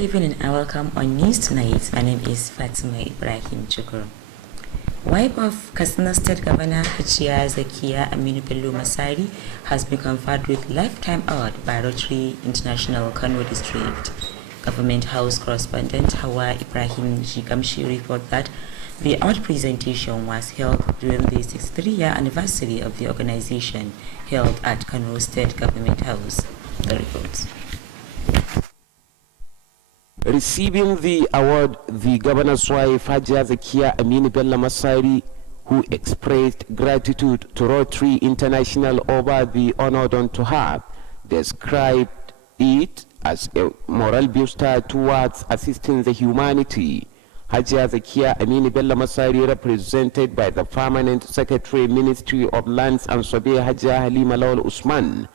Good evening and welcome on News Tonight. My name is Fatima Ibrahim Chukur. Wife of Katsina State Governor Hajiya Zakiya Aminu Bello Masari has been conferred with Lifetime Award by Rotary International Kano District. Government House correspondent Hawa Ibrahim Jigamshi reported that the award presentation was held during the 63-year anniversary of the organization held at Kano State Government House. The report. Receiving the award, the governor's wife Hajiya Zakiya Aminu Bello Masari, who expressed gratitude to Rotary International over the honor done to her, described it as a moral booster towards assisting the humanity. Hajiya Zakiya Aminu Bello Masari, represented by the Permanent Secretary, Ministry of Lands and Survey Hajiya Halima Lawal Usman,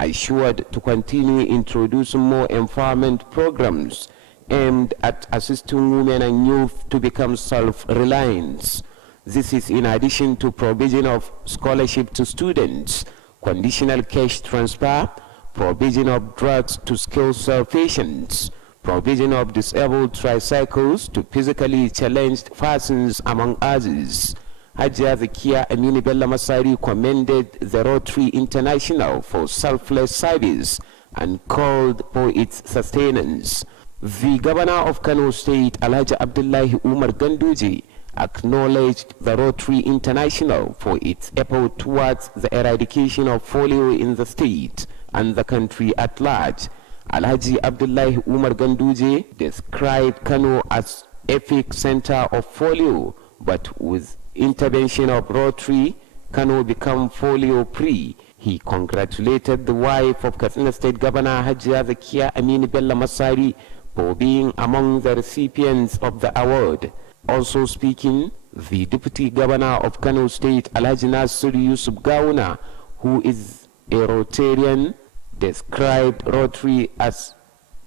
assured to continue introducing more empowerment programs aimed at assisting women and youth to become self-reliant. This is in addition to provision of scholarship to students, conditional cash transfer, provision of drugs to skilled patients, provision of disabled tricycles to physically challenged persons, among others. Hajiya Zakiya Aminu Bello Masari commended the Rotary International for selfless service and called for its sustenance. The governor of Kano State, Alhaji Abdullahi Umar Ganduje, acknowledged the Rotary International for its effort towards the eradication of polio in the state and the country at large. Alhaji Abdullahi Umar Ganduje described Kano as epic center of polio, but with intervention of Rotary, Kano become polio-free. He congratulated the wife of Katsina State Governor Hajiya Zakiya Aminu Bello Masari for being among the recipients of the award. Also speaking, the Deputy Governor of Kano State, Alhaji Nasir Yusuf Gawuna, who is a Rotarian, described Rotary as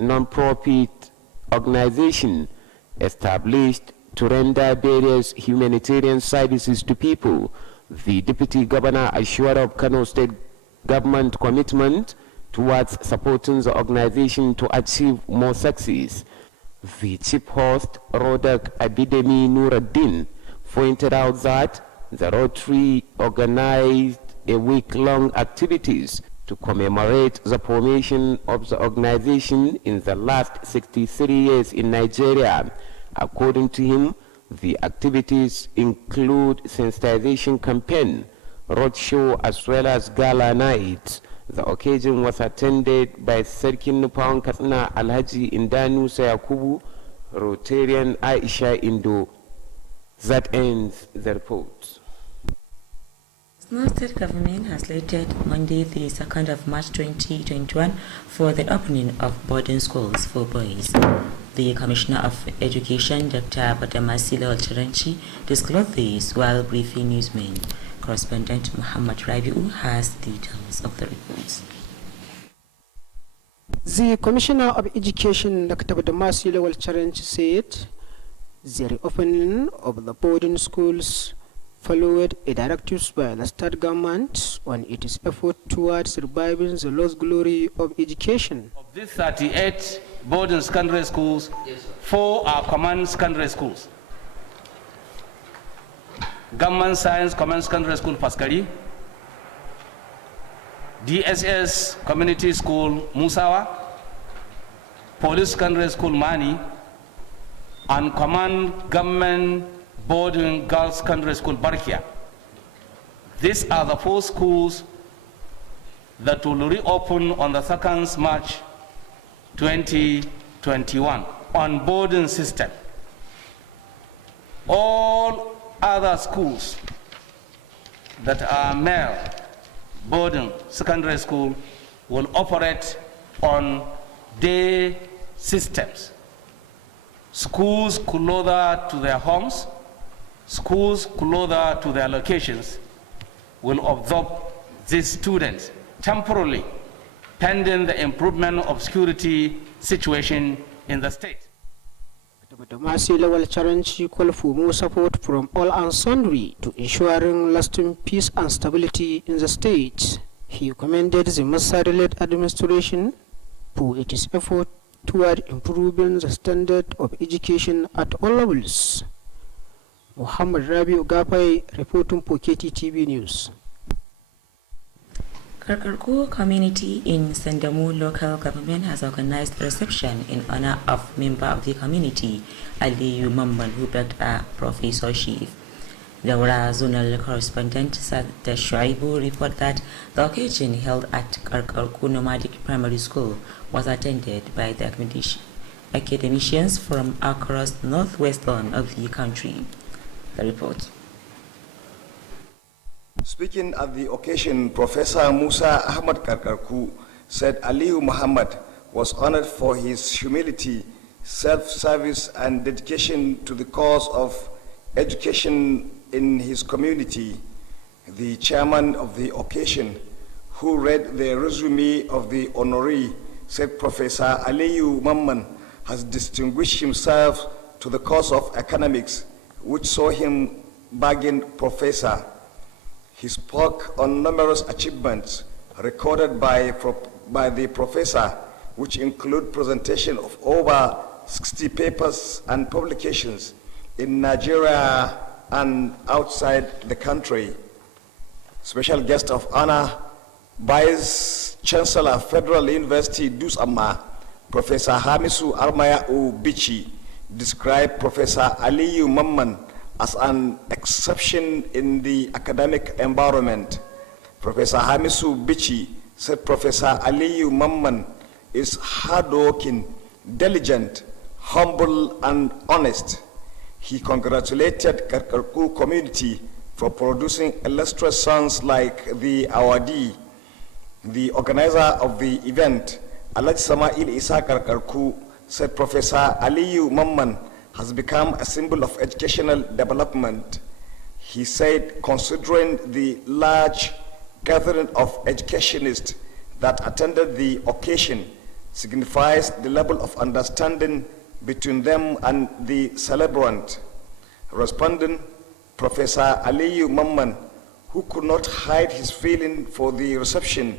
non-profit organization established to render various humanitarian services to people. The Deputy Governor assured of Kano State government commitment towards supporting the organization to achieve more success. The chief host, Rodak Abidemi Nuruddin, pointed out that the Rotary organized a week-long activities to commemorate the formation of the organization in the last 63 years in Nigeria. According to him, the activities include sensitization campaign, roadshow, as well as gala nights. The occasion was attended by Serkin Nupawan Katsina Alhaji Indanu Sayakubu, Rotarian Aisha Indo. That ends the report. The state government has slated Monday, the 2nd of March 2021 for the opening of boarding schools for boys. The Commissioner of Education, Dr. Badamasi Lawal, disclosed this while briefing newsmen. Correspondent Muhammad Rabiu has details of the reports. The Commissioner of Education, Dr. Badamasi Lawal, said the reopening of the boarding schools followed a directive by the state government on its effort towards reviving the lost glory of education. Of these 38 boarding secondary schools, 4 are command secondary schools. Government Science Command Secondary School Paskari, DSS Community School Musawa, Police Secondary School Mani, and Command Government Boarding Girls Secondary School Barkia. These are the 4 schools that will reopen on the 2nd March 2021 on boarding system. All other schools that are male boarding secondary school will operate on day systems. Schools closer to their homes, schools closer to their locations will absorb these students temporarily pending the improvement of security situation in the state. Badamasi Lawal called for more support from all and sundry to ensuring lasting peace and stability in the state. He commended the Masari-led administration for its effort toward improving the standard of education at all levels. Muhammad Rabiu Gafai reporting for Kttv News. Karkarku community in Sandamu local government has organized a reception in honor of member of the community, Aliyu Mamman, who bagged a professorship. The zonal correspondent said the Shuaibu report that the occasion held at Karkarku Nomadic Primary School was attended by the academicians from across northwestern of the country. The report. Speaking at the occasion, Professor Musa Ahmad Karkarku said Aliyu Muhammad was honored for his humility, self-service and dedication to the cause of education in his community. The chairman of the occasion, who read the resume of the honoree, said Professor Aliyu Mamman has distinguished himself to the cause of economics, which saw him bagging professor. He spoke on numerous achievements recorded by the professor, which include presentation of over 60 papers and publications in Nigeria and outside the country. Special guest of honor, Vice Chancellor Federal University Dusama, Professor Hamisu Armaya Bichi, described Professor Aliyu Mamman as an exception in the academic environment. Professor Hamisu Bichi said Professor Aliyu Mamman is hardworking, diligent, humble, and honest. He congratulated Karkarku community for producing illustrious sons like the awardee. The organizer of the event, Alhaji Sama'il Isa Karkarku, said Professor Aliyu Mamman has become a symbol of educational development. He said, considering the large gathering of educationists that attended the occasion signifies the level of understanding between them and the celebrant. Responding, Professor Aliyu Mamman, who could not hide his feeling for the reception,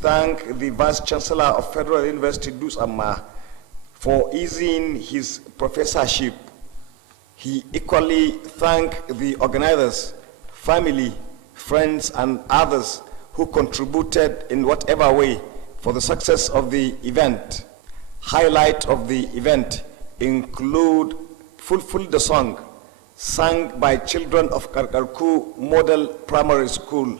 thanked the Vice Chancellor of Federal University Dusama for easing his professorship. He equally thanked the organizers, family, friends, and others who contributed in whatever way for the success of the event. Highlight of the event include Fulfill the Song, sung by children of Karkarku Model Primary School.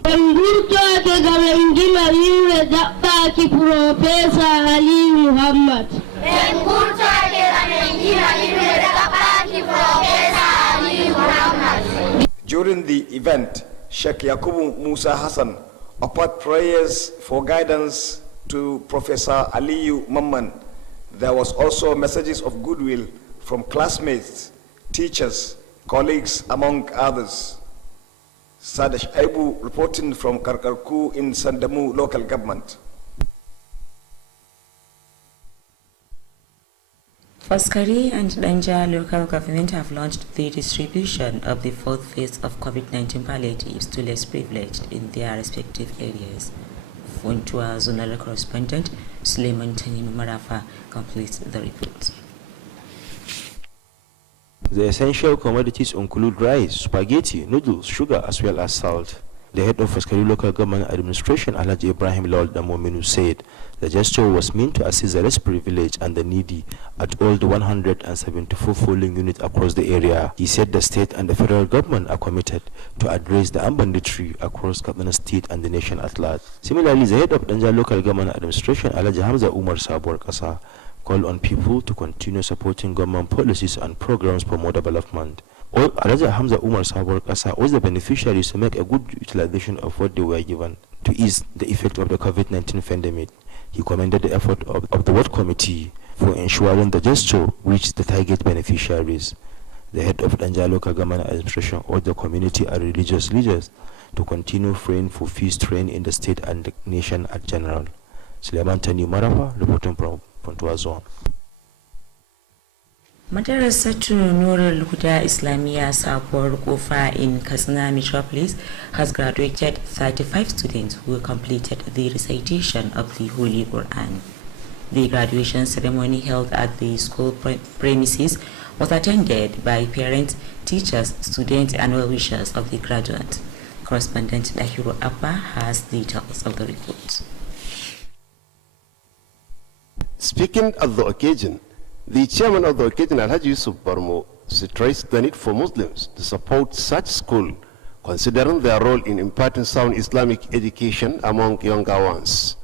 During the event, Sheikh Yakubu Musa Hassan offered prayers for guidance to Professor Aliyu Mamman. There was also messages of goodwill from classmates, teachers, colleagues, among others. Sadash Aibu reporting from Karkarku in Sandamu local government. Faskari and Danja local government have launched the distribution of the fourth phase of COVID-19 palliatives to less privileged in their respective areas. Funtua zonal correspondent Suleiman Taninu Marafa completes the report. The essential commodities include rice, spaghetti, noodles, sugar, as well as salt. The head of Faskari Local Government Administration, Alhaji Ibrahim Lawal Damominu, said the gesture was meant to assist the less privileged and the needy at all the 174 polling units across the area. He said the state and the federal government are committed to address the armed banditry across Kaduna State and the nation at large. Similarly, the head of Danja Local Government Administration, Alhaji Hamza Umar Sabuwar Kasa, called on people to continue supporting government policies and programs for more development. Alhaji Hamza Umar Sabuwar Kasa was the beneficiaries to make a good utilization of what they were given to ease the effect of the COVID-19 pandemic. He commended the effort of the World Committee for ensuring the gesture reached the target beneficiaries. The head of Danja Local Government Administration urged the community and religious leaders to continue praying for peace training in the state and the nation at general. Suleiman Tani Marafa, reporting from Pontua Zone. Madrasatu Nurul Huda Islamia Sabuwar Kofa in Katsina Metropolis has graduated 35 students who completed the recitation of the Holy Quran. The graduation ceremony held at the school premises was attended by parents, teachers, students, and well-wishers of the graduates. Correspondent Dahiru Abba has details of the report. Speaking at the occasion, the chairman of the occasion, Alhaji Yusuf Barmo, stressed the need for Muslims to support such school, considering their role in imparting sound Islamic education among younger ones.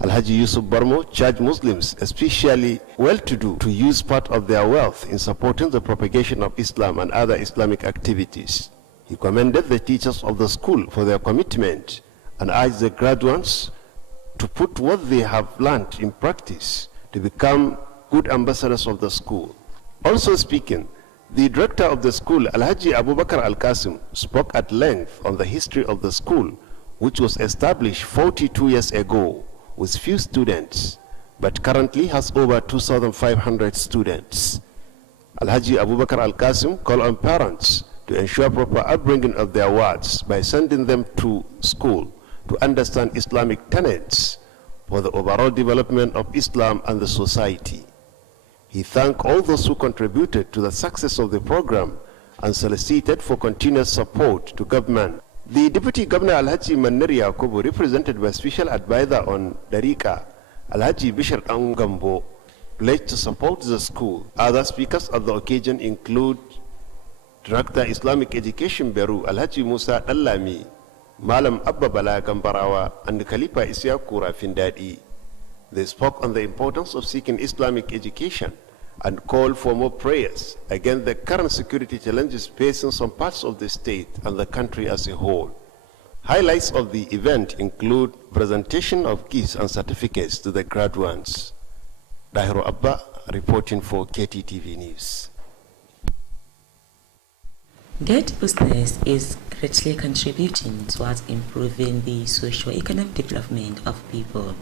Alhaji Yusuf Barmo charged Muslims, especially well-to-do, to use part of their wealth in supporting the propagation of Islam and other Islamic activities. He commended the teachers of the school for their commitment and urged the graduates to put what they have learned in practice to become good ambassadors of the school. Also speaking, the director of the school, Alhaji Abubakar Al-Qasim, spoke at length on the history of the school, which was established 42 years ago with few students, but currently has over 2,500 students. Alhaji Abubakar Al-Qasim called on parents to ensure proper upbringing of their wards by sending them to school to understand Islamic tenets for the overall development of Islam and the society. He thanked all those who contributed to the success of the program and solicited for continuous support to government. The Deputy Governor Alhaji Manari Yakubu, represented by Special Advisor on Darika, Alhaji Bishar Angambo, pledged to support the school. Other speakers at the occasion include Director Islamic Education Bureau, Alhaji Musa Dallami, Malam Abba Bala Gambarawa, and Khalifa Isyaku Rafindadi. They spoke on the importance of seeking Islamic education and called for more prayers against the current security challenges facing some parts of the state and the country as a whole. Highlights of the event include presentation of gifts and certificates to the graduates. Dahiru Abba reporting for Kttv News. Debt business is richly contributing towards improving the socio-economic development of people.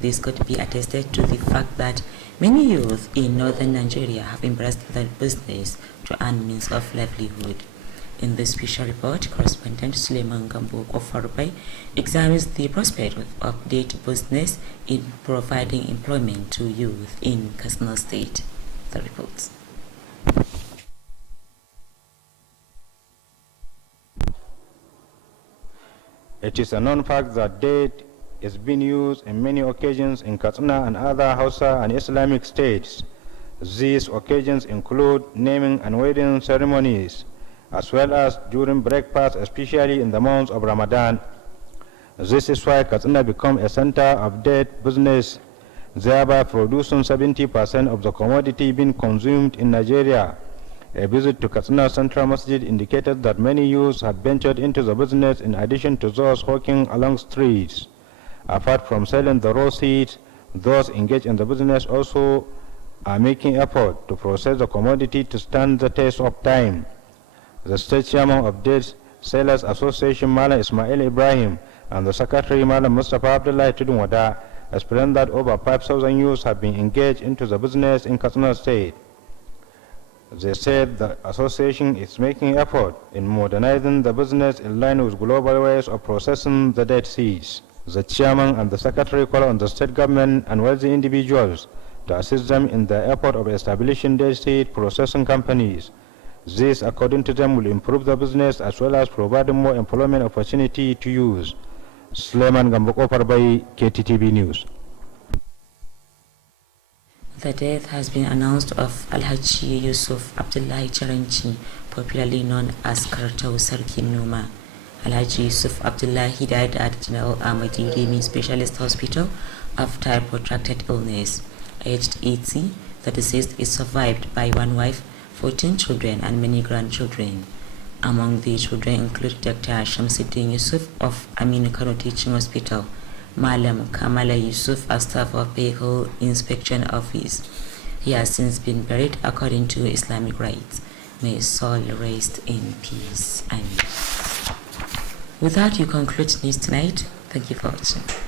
This could be attested to the fact that many youth in northern Nigeria have embraced the business to earn means of livelihood. In this special report, correspondent Suleiman Gambo Kofarbai examines the prospect of debt business in providing employment to youth in Katsina State. The report. It is a known fact that debt is being used in many occasions in Katsina and other Hausa and Islamic states. These occasions include naming and wedding ceremonies, as well as during breakfast, especially in the months of Ramadan. This is why Katsina became a center of debt business, thereby producing 70% of the commodity being consumed in Nigeria. A visit to Katsina Central Masjid indicated that many youths had ventured into the business in addition to those hawking along streets. Apart from selling the raw seeds, those engaged in the business also are making effort to process the commodity to stand the test of time. The state chairman of Debt Sellers Association, Malam Ismail Ibrahim, and the secretary, Malam Mustafa Abdullah Tudunwada, explained that over 5,000 youths have been engaged into the business in Katsina State. They said the association is making effort in modernizing the business in line with global ways of processing the dead seeds. The chairman and the secretary call on the state government and wealthy individuals to assist them in the effort of establishing dead seed processing companies. This, according to them, will improve the business as well as providing more employment opportunity to youth. Suleiman Gamboko Parbai, Kttv News. The death has been announced of Alhaji Yusuf Abdullahi Charanchi, popularly known as Kartau Sarki Numa. Alhaji Yusuf Abdullahi died at General Ahmadi Rimi Specialist Hospital after a protracted illness. Aged 80, the deceased is survived by one wife, 14 children, and many grandchildren. Among the children include Dr. Shamsuddin Yusuf of Aminu Kano Teaching Hospital, Malam Kamala Yusuf, a staff of Vehicle Inspection Office. He has since been buried according to Islamic rites. May his soul rest in peace. And with that, you conclude news tonight. Thank you for watching.